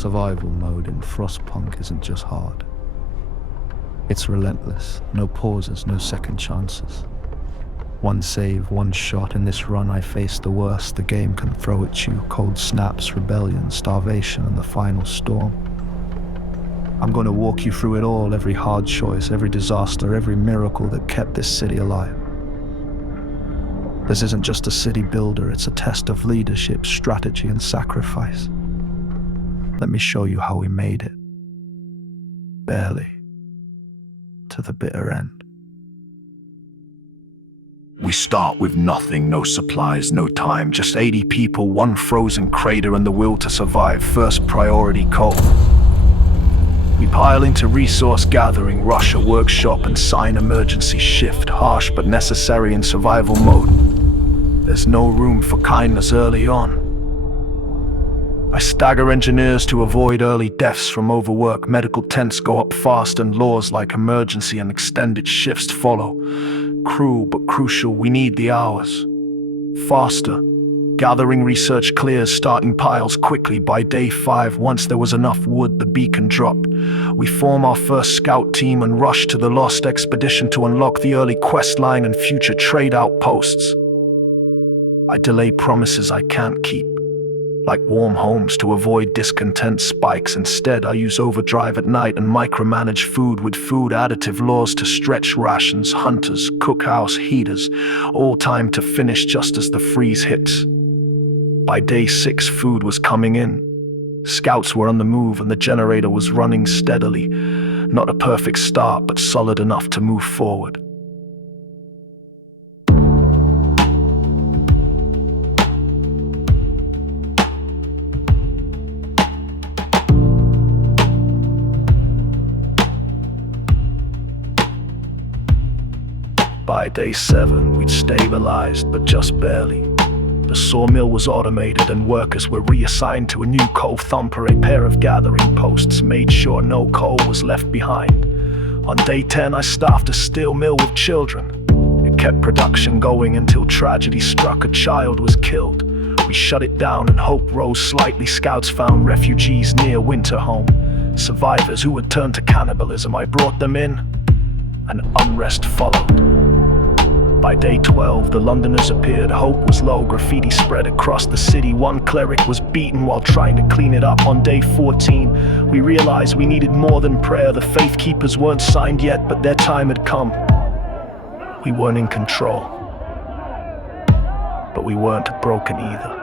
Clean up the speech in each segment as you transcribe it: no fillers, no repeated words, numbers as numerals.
Survival mode in Frostpunk isn't just hard. It's relentless, no pauses, no second chances. One save, one shot. In this run I face the worst the game can throw at you. Cold snaps, rebellion, starvation, and the final storm. I'm going to walk you through it all, every hard choice, every disaster, every miracle that kept this city alive. This isn't just a city builder, it's a test of leadership, strategy, and sacrifice. Let me show you how we made it. Barely. To the bitter end. We start with nothing, no supplies, no time, just 80 people, one frozen crater, and the will to survive. First priority, coal. We pile into resource gathering, rush a workshop, and sign emergency shift. Harsh but necessary in survival mode. There's no room for kindness early on. I stagger engineers to avoid early deaths from overwork. Medical tents go up fast and laws like emergency and extended shifts follow. Cruel but crucial, we need the hours. Faster. Gathering research clears, starting piles quickly. By day 5, once there was enough wood, the beacon dropped. We form our first scout team and rush to the Lost Expedition to unlock the early quest line and future trade outposts. I delay promises I can't keep. Like warm homes to avoid discontent spikes. Instead, I use overdrive at night and micromanage food with food additive laws to stretch rations, hunters, cookhouse, heaters, all timed to finish just as the freeze hits. By day 6, food was coming in. Scouts were on the move and the generator was running steadily. Not a perfect start, but solid enough to move forward. By day 7, we'd stabilized, but just barely. The sawmill was automated and workers were reassigned to a new coal thumper. A pair of gathering posts made sure no coal was left behind. On day 10, I staffed a steel mill with children. It kept production going until tragedy struck. A child was killed. We shut it down and hope rose slightly. Scouts found refugees near winter home. Survivors who had turned to cannibalism. I brought them in, and unrest followed. By day 12, the Londoners appeared. Hope was low, graffiti spread across the city. One cleric was beaten while trying to clean it up. On day 14, we realized we needed more than prayer. The faith keepers weren't signed yet, but their time had come. We weren't in control, but we weren't broken either.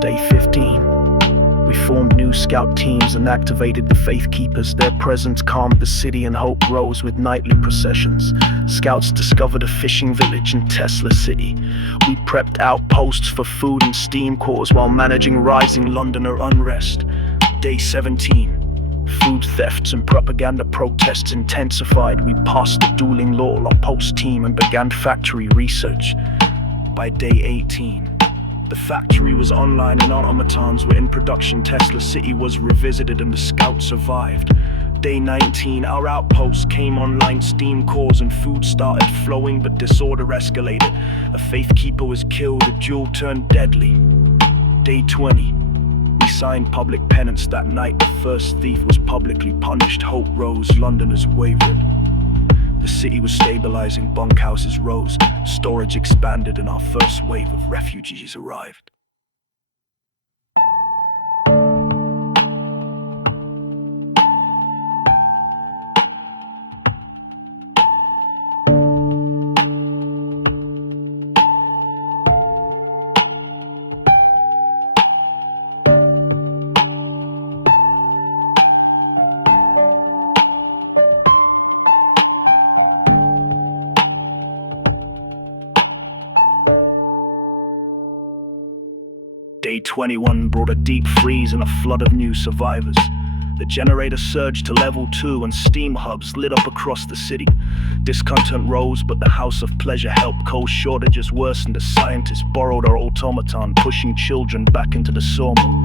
Day 15, we formed new scout teams and activated the Faith Keepers. Their presence calmed the city and hope rose with nightly processions. Scouts discovered a fishing village in Tesla City. We prepped outposts for food and steam cores while managing rising Londoner unrest. Day 17, food thefts and propaganda protests intensified. We passed the dueling law on post team and began factory research. By day 18, the factory was online and automatons were in production. Tesla City was revisited and the scouts survived. Day 19, our outposts came online, steam cores and food started flowing, but disorder escalated. A faith keeper was killed, a duel turned deadly. Day 20, we signed public penance that night. The first thief was publicly punished. Hope rose, Londoners wavered. The city was stabilizing, bunkhouses rose, storage expanded, and our first wave of refugees arrived. Day 21 brought a deep freeze and a flood of new survivors. The generator surged to level 2 and steam hubs lit up across the city. Discontent rose, but the house of pleasure helped. Coal shortages worsened as scientists borrowed our automaton, pushing children back into the sawmill.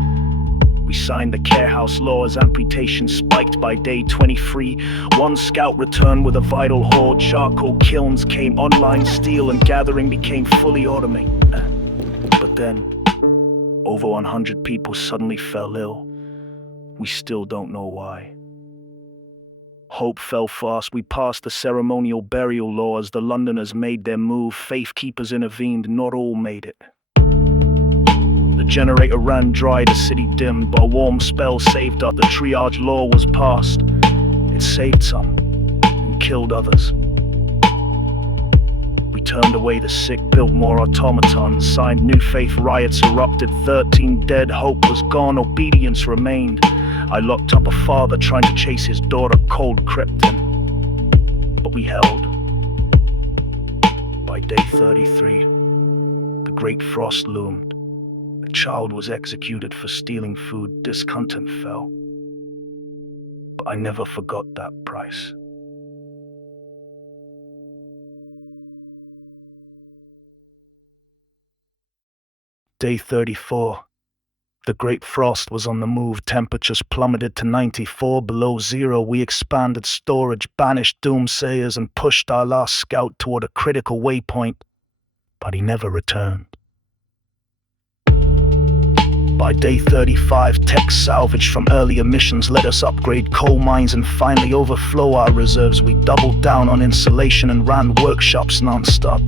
We signed the care house law as amputation spiked by day 23. One scout returned with a vital horde. Charcoal kilns came online, steel and gathering became fully automated. But then, over 100 people suddenly fell ill. We still don't know why. Hope fell fast. We passed the ceremonial burial law as the Londoners made their move. Faith keepers intervened. Not all made it. The generator ran dry, the city dimmed, but a warm spell saved us. The triage law was passed. It saved some and killed others. We turned away the sick, built more automatons, signed new faith, riots erupted, 13 dead, hope was gone, obedience remained. I locked up a father trying to chase his daughter, cold crept in, but we held. By day 33, the great frost loomed. A child was executed for stealing food, discontent fell. But I never forgot that price. Day 34. The great frost was on the move. Temperatures plummeted to 94 below zero. We expanded storage, banished doomsayers, and pushed our last scout toward a critical waypoint. But he never returned. By day 35, tech salvaged from earlier missions let us upgrade coal mines and finally overflow our reserves. We doubled down on insulation and ran workshops non-stop.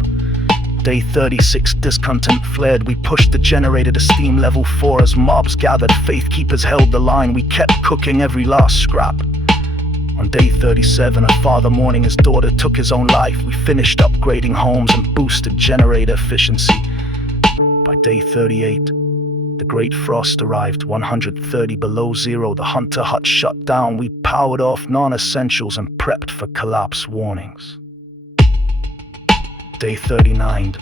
Day 36, discontent flared. We pushed the generator to steam level 4 as mobs gathered. Faith keepers held the line. We kept cooking every last scrap. On day 37, a father mourning his daughter took his own life. We finished upgrading homes and boosted generator efficiency. By day 38, the great frost arrived, 130 below zero. The hunter hut shut down. We powered off non-essentials and prepped for collapse warnings. Day 39,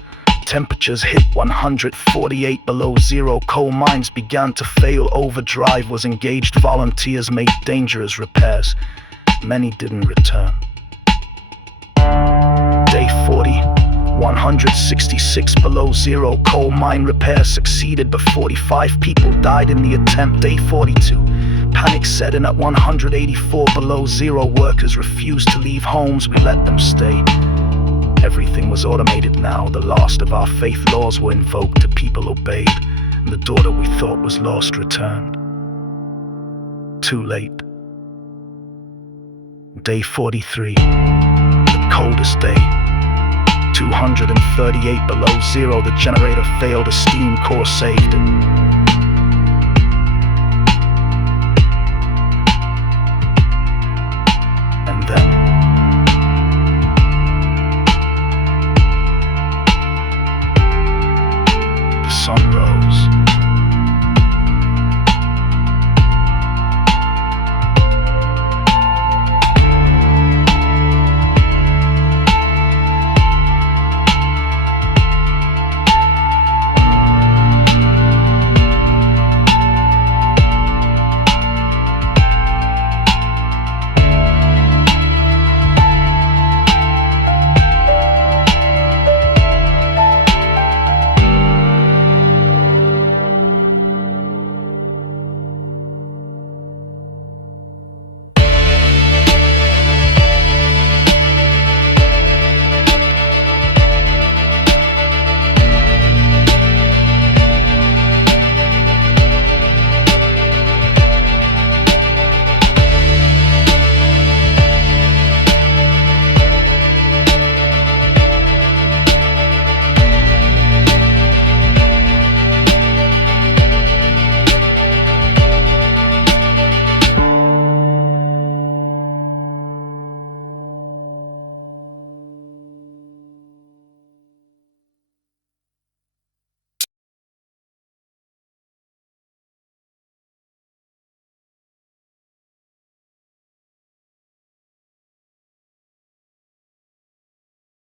temperatures hit 148 below zero. Coal mines began to fail. Overdrive was engaged. Volunteers made dangerous repairs. Many didn't return. Day 40, 166 below zero. Coal mine repair succeeded, but 45 people died in the attempt. Day 42, panic set in at 184 below zero. Workers refused to leave homes. We let them stay. Everything was automated now. The last of our faith laws were invoked. The people obeyed, and the daughter we thought was lost returned. Too late. Day 43, the coldest day. 238 below zero. The generator failed. A steam core saved it.